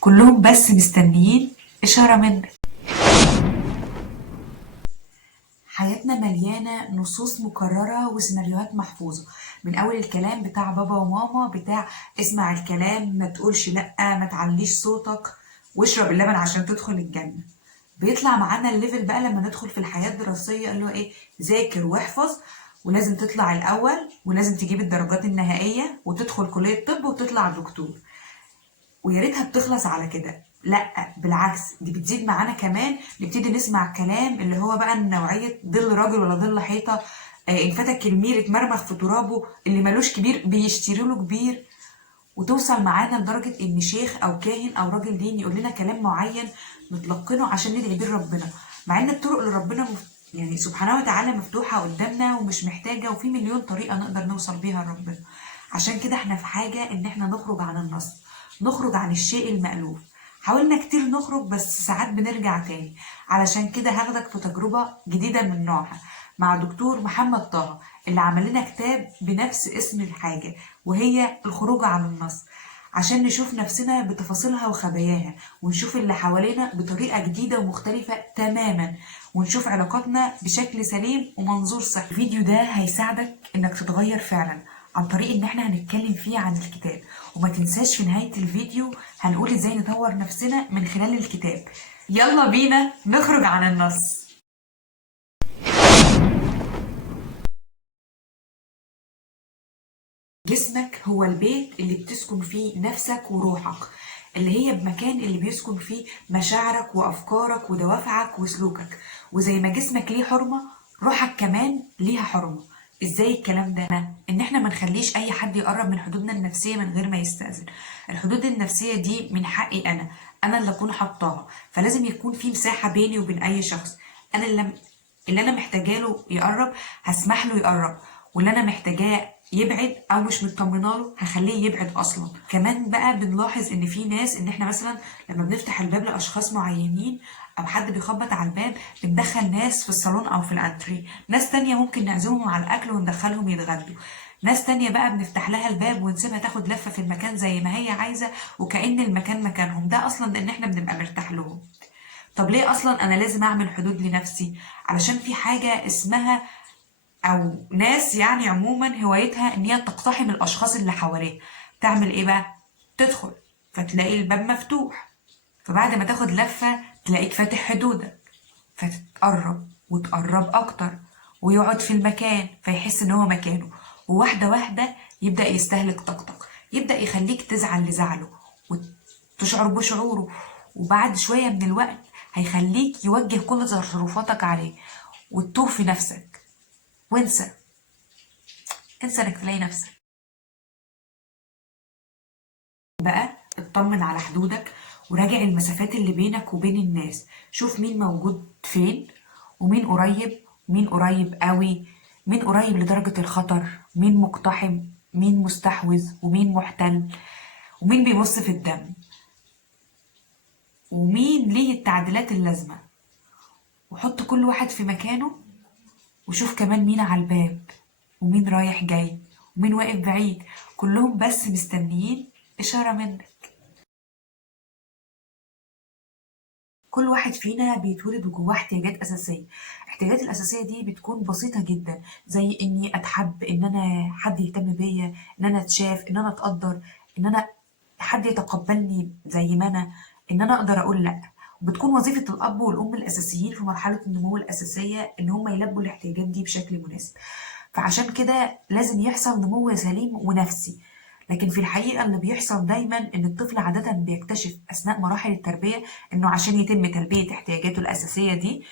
كلهم بس مستنيين إشارة منك. حياتنا مليانة نصوص مكررة وسيناريوهات محفوظة، من أول الكلام بتاع بابا وماما بتاع اسمع الكلام، ما تقولش لأ، ما تعليش صوتك، واشرب اللبن عشان تدخل الجنة. بيطلع معانا الليفل بقى لما ندخل في الحياة الدراسية اللي هو ايه، ذاكر واحفظ، ولازم تطلع الأول، ولازم تجيب الدرجات النهائية وتدخل كلية طب وتطلع دكتور. ويا ريتها بتخلص على كده، لا بالعكس، دي بتزيد معانا كمان، نبتدي نسمع كلام اللي هو بقى نوعية ظل راجل ولا ظل حيطة. ان فتك المير اتمرمخ في ترابه، اللي ملوش كبير بيشتري له كبير. وتوصل معانا لدرجة ان شيخ او كاهن او راجل دين يقول لنا كلام معين نتلقنه عشان ندعي بيه ربنا، مع ان الطرق لربنا يعني سبحانه وتعالى مفتوحة قدامنا ومش محتاجة، وفي مليون طريقة نقدر نوصل بيها لربنا. عشان كده احنا في حاجة ان احنا نخرج عن النص، نخرج عن الشيء المألوف. حاولنا كتير نخرج بس ساعات بنرجع تاني. علشان كده هاخدك في تجربة جديدة من نوعها مع دكتور محمد طه، اللي عمل لنا كتاب بنفس اسم الحاجة، وهي الخروج عن النص، عشان نشوف نفسنا بتفاصيلها وخباياها، ونشوف اللي حوالينا بطريقة جديدة ومختلفة تماما، ونشوف علاقاتنا بشكل سليم ومنظور صحي. الفيديو ده هيساعدك انك تتغير فعلا عن طريق ان احنا هنتكلم فيه عن الكتاب. وما تنساش في نهاية الفيديو هنقول ازاي نطور نفسنا من خلال الكتاب. يلا بينا نخرج عن النص. جسمك هو البيت اللي بتسكن فيه نفسك وروحك، اللي هي المكان اللي بيسكن فيه مشاعرك وأفكارك ودوافعك وسلوكك. وزي ما جسمك ليه حرمة، روحك كمان ليها حرمة. ازاي الكلام ده؟ ان احنا ما نخليش اي حد يقرب من حدودنا النفسية من غير ما يستأذن. الحدود النفسية دي من حقي انا اللي اكون حطاها، فلازم يكون في مساحة بيني وبين اي شخص. انا اللي انا محتاجاه له يقرب هسمح له يقرب، واللي انا محتاجاه يبعد او مش مطمنه له هخليه يبعد اصلا. كمان بقى بنلاحظ ان في ناس، ان احنا مثلا لما بنفتح الباب لاشخاص معينين او حد بيخبط على الباب، بندخل ناس في الصالون او في الانتري، ناس تانية ممكن نعزمهم على الاكل وندخلهم يتغدوا، ناس تانية بقى بنفتح لها الباب ونسيبها تاخد لفة في المكان زي ما هي عايزة، وكأن المكان مكانهم. ده اصلا ان احنا بنبقى مرتاح لهم. طب ليه اصلا انا لازم اعمل حدود لنفسي؟ علشان في حاجة اسمها، او ناس يعني عموما هوايتها ان هي تقتحم الاشخاص اللي حواليها. تعمل ايه بقى؟ تدخل فتلاقي الباب مفتوح، فبعد ما تاخد لفة تلاقيك فاتح حدودك، فتتقرب وتقرب اكتر، ويقعد في المكان فيحس ان هو مكانه، وواحدة واحدة يبدأ يستهلك طاقتك، يبدأ يخليك تزعل لزعله وتشعر بشعوره، وبعد شوية من الوقت هيخليك يوجه كل تصرفاتك عليه وتتوه في نفسك. وانسى، انسى انك تلاقي نفسك. بقى اطمن على حدودك، وراجع المسافات اللي بينك وبين الناس. شوف مين موجود فين، ومين قريب، ومين قريب قوي، مين قريب لدرجة الخطر، مين مقتحم، مين مستحوذ، ومين محتل، ومين بيبص في الدم، ومين ليه التعديلات اللازمة. وحط كل واحد في مكانه، وشوف كمان مين على الباب، ومين رايح جاي، ومين واقف بعيد، كلهم بس مستنيين إشارة منك. كل واحد فينا بيتولد وجواه احتياجات أساسية. الاحتياجات الأساسية دي بتكون بسيطة جدا، زي إني أتحب، إن أنا حد يهتم بيا، إن أنا أتشاف، إن أنا أتقدر، إن أنا حد يتقبلني زي ما أنا، إن أنا أقدر أقول لأ. وبتكون وظيفة الأب والأم الأساسيين في مرحلة النمو الأساسية إن هم يلبوا الاحتياجات دي بشكل مناسب. فعشان كده لازم يحصل نمو سليم ونفسي. لكن في الحقيقة اللي بيحصل دايما إن الطفل عادة بيكتشف أثناء مراحل التربية إنه عشان يتم تلبية احتياجاته الأساسية دي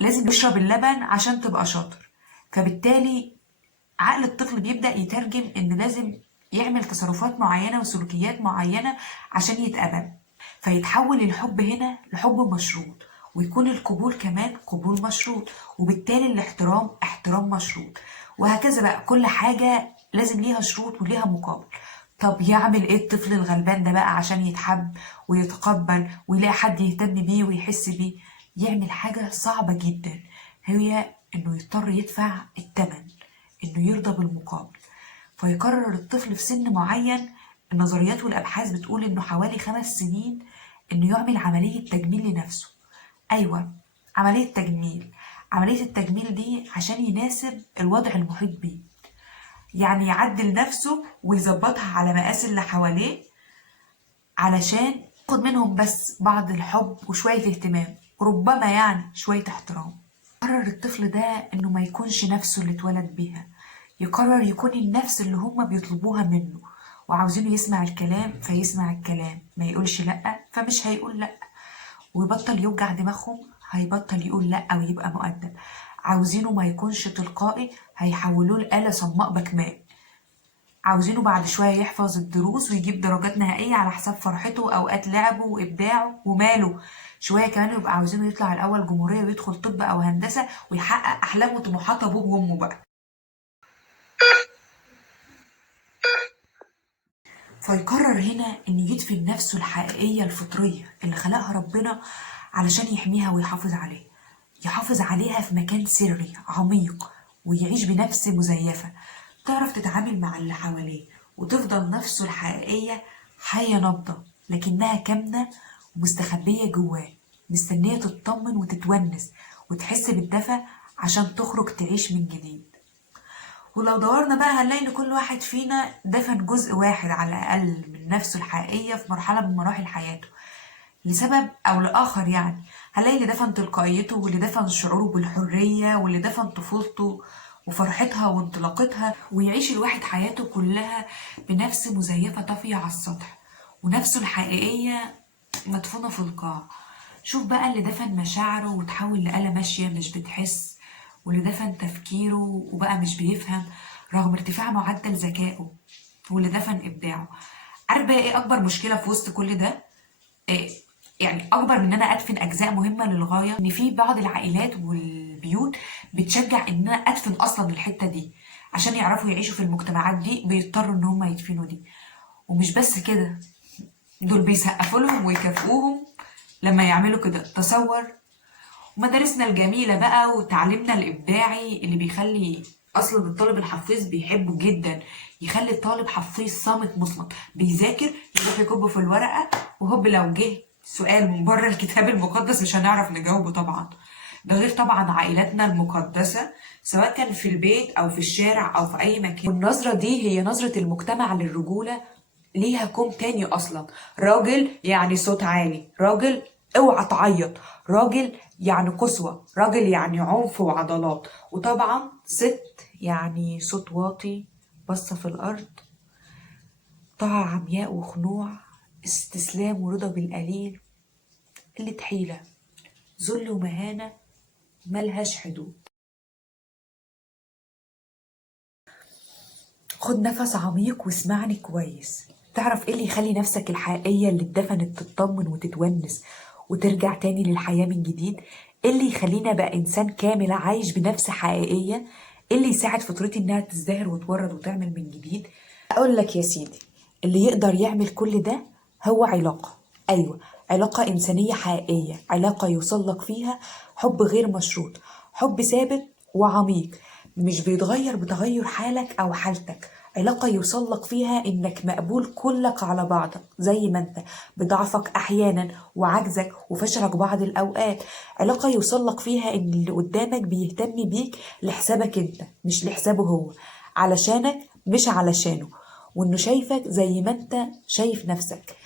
لازم يشرب اللبن عشان تبقى شاطر. فبالتالي عقل الطفل بيبدأ يترجم إن لازم يعمل تصرفات معينة وسلوكيات معينة عشان يتقبل، فيتحول الحب هنا لحب مشروط، ويكون القبول كمان قبول مشروط، وبالتالي الاحترام احترام مشروط، وهكذا بقى كل حاجة لازم ليها شروط وليها مقابل. طب يعمل ايه الطفل الغلبان ده بقى عشان يتحب ويتقبل ويلاقي حد يهتم بيه ويحس بيه؟ يعمل حاجة صعبة جدا، هي انه يضطر يدفع الثمن، انه يرضى بالمقابل. فيقرر الطفل في سن معين النظريات والأبحاث بتقول إنه حوالي 5 سنين إنه يعمل عملية تجميل لنفسه. أيوة، عملية تجميل. عملية التجميل دي عشان يناسب الوضع المحيط بيه، يعني يعدل نفسه ويظبطها على مقاس اللي حواليه، علشان ياخد منهم بس بعض الحب وشوية اهتمام، وربما يعني شوية احترام. قرر الطفل ده إنه ما يكونش نفسه اللي اتولد بيها، يقرر يكون النفس اللي هما بيطلبوها منه وعاوزينه يسمع الكلام فيسمع الكلام، ما يقولش لأ فمش هيقول لأ، ويبطل يوجع دماغهم، هيبطل يقول لأ ويبقى مؤدب. عاوزينه ما يكونش تلقائي، هيحولوه لآلة صماء بكماء. عاوزينه بعد شوية يحفظ الدروس ويجيب درجات نهائية على حساب فرحته وأوقات لعبه وإبداعه وماله. شوية كمان يبقى عاوزينه يطلع الأول جمهورية ويدخل طب أو هندسة ويحقق أحلامه وطموحات أبوه وأمه بقى. فيقرر هنا إن يدفن نفسه الحقيقية الفطرية اللي خلقها ربنا علشان يحميها ويحافظ عليها، يحافظ عليها في مكان سري عميق، ويعيش بنفس مزيفة تعرف تتعامل مع اللي حواليه، وتفضل نفسه الحقيقية حية نبضة لكنها كامنة ومستخبية جواه، مستنية تطمن وتتونس وتحس بالدفى عشان تخرج تعيش من جديد. ولو دورنا بقى هنلاقي ان كل واحد فينا دفن جزء واحد على الاقل من نفسه الحقيقيه في مرحله من مراحل حياته لسبب او لاخر. يعني هنلاقي اللي دفن تلقائيته، واللي دفن شعوره بالحريه، واللي دفن طفولته وفرحتها وانطلاقتها، ويعيش الواحد حياته كلها بنفس مزيفه طافيه على السطح، ونفسه الحقيقيه مدفونه في القاع. شوف بقى اللي دفن مشاعره وتحول لآلة ماشية مش بتحس، واللي دفن تفكيره وبقى مش بيفهم رغم ارتفاع معدل ذكائه، واللي دفن إبداعه. عارف بقى ايه أكبر مشكلة في وسط كل ده؟ إيه؟ يعني أكبر من إن أنا أدفن أجزاء مهمة للغاية، إن في بعض العائلات والبيوت بتشجع إن أنا أدفن أصلا الحتة دي عشان يعرفوا يعيشوا في المجتمعات دي، بيضطروا إن هم يدفنوا دي. ومش بس كده، دول بيسقفوا لهم ويكافئوهم لما يعملوا كده. تصور مدارسنا الجميلة بقى وتعليمنا الإبداعي اللي بيخلي أصلا الطالب الحفيظ بيحبه جدا، يخلي الطالب حفيظ صامت مصمت بيذاكر يروح يكبه في الورقة، وهوب لو جه سؤال من بره الكتاب المقدس مش هنعرف نجاوبه طبعا. ده غير طبعا عائلاتنا المقدسة سواء كان في البيت أو في الشارع أو في أي مكان. والنظرة دي هي نظرة المجتمع للرجولة، ليها كوم تاني أصلا. راجل يعني صوت عالي، راجل اوعى تعيط، راجل يعني قسوة، راجل يعني عنف وعضلات، وطبعا ست يعني صوت واطي، بصة في الأرض، طاعة عمياء وخنوع، استسلام ورضا بالقليل، قلة حيلة، ذل ومهانة ملهاش حدود. خد نفس عميق واسمعني كويس. تعرف ايه اللي يخلي نفسك الحقيقية اللي اتدفنت تطمن وتتونس وترجع تاني للحياة من جديد؟ ايه اللي يخلينا بقى انسان كامل عايش بنفس حقيقية؟ ايه اللي يساعد فطرتي انها تزدهر وتورد وتعمل من جديد؟ اقول لك يا سيدي، اللي يقدر يعمل كل ده هو علاقة. ايوه، علاقة انسانية حقيقية، علاقة يوصلك فيها حب غير مشروط، حب ثابت وعميق مش بيتغير بتغير حالك أو حالتك، علاقة يوصلك فيها إنك مقبول كلك على بعضك زي ما أنت، بضعفك أحيانا وعجزك وفشلك بعض الأوقات، علاقة يوصلك فيها إن اللي قدامك بيهتم بيك لحسابك أنت مش لحسابه هو، علشانك مش علشانه، وإنه شايفك زي ما أنت شايف نفسك،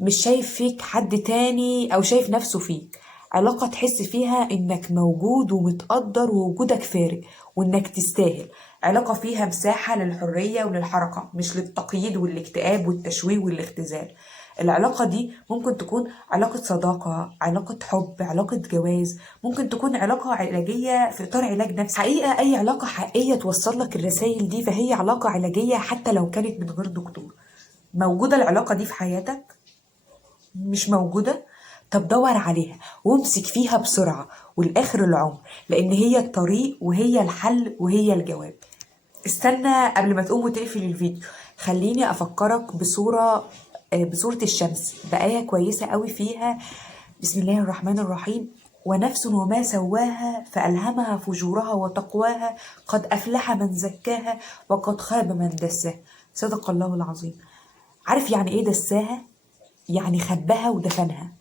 مش شايف فيك حد تاني أو شايف نفسه فيك. علاقة تحس فيها إنك موجود ومتقدر ووجودك فارق وإنك تستاهل. علاقة فيها مساحة للحرية وللحركة مش للتقييد والاكتئاب والتشويه والاختزال. العلاقة دي ممكن تكون علاقة صداقة، علاقة حب، علاقة جواز، ممكن تكون علاقة علاجية في إطار علاج نفسي. حقيقة أي علاقة حقيقية توصل لك الرسائل دي فهي علاقة علاجية حتى لو كانت من غير دكتور. موجودة العلاقة دي في حياتك؟ مش موجودة؟ طب دور عليها وامسك فيها بسرعة والآخر العمر، لأن هي الطريق وهي الحل وهي الجواب. استنى قبل ما تقوم وتقفل الفيديو، خليني أفكرك بصورة الشمس، بآية كويسة قوي فيها بسم الله الرحمن الرحيم: ونفس وما سواها فألهمها فجورها وتقواها قد أفلح من زكاها وقد خاب من دساها. صدق الله العظيم. عارف يعني ايه دساها؟ يعني خباها ودفنها.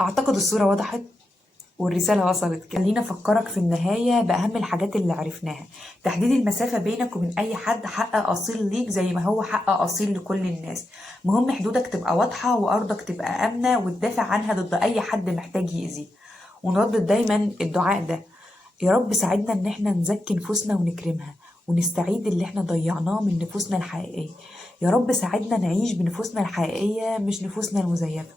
اعتقد الصورة وضحت والرسالة وصلت كده. خلينا أفكرك في النهاية بأهم الحاجات اللي عرفناها. تحديد المسافة بينك وبين أي حد حق أصيل ليك زي ما هو حق أصيل لكل الناس. مهم حدودك تبقى واضحة وأرضك تبقى آمنة وتدافع عنها ضد أي حد محتاج يأذيه. ونردد دايما الدعاء ده: يا رب ساعدنا إن احنا نزكي نفوسنا ونكرمها ونستعيد اللي احنا ضيعناه من نفوسنا الحقيقية. يا رب ساعدنا نعيش بنفوسنا الحقيقية مش نفوسنا المزيفة.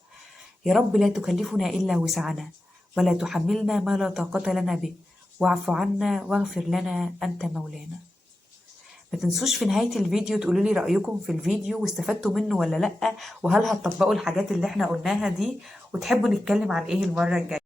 يا رب لا تكلفنا إلا وسعنا ولا تحملنا ما لا طاقة لنا به، واعف عنا واغفر لنا أنت مولانا. ما تنسوش في نهاية الفيديو تقولوا لي رأيكم في الفيديو واستفدتوا منه ولا لأ، وهل هتطبقوا الحاجات اللي احنا قلناها دي، وتحبوا نتكلم عن ايه المرة الجاية.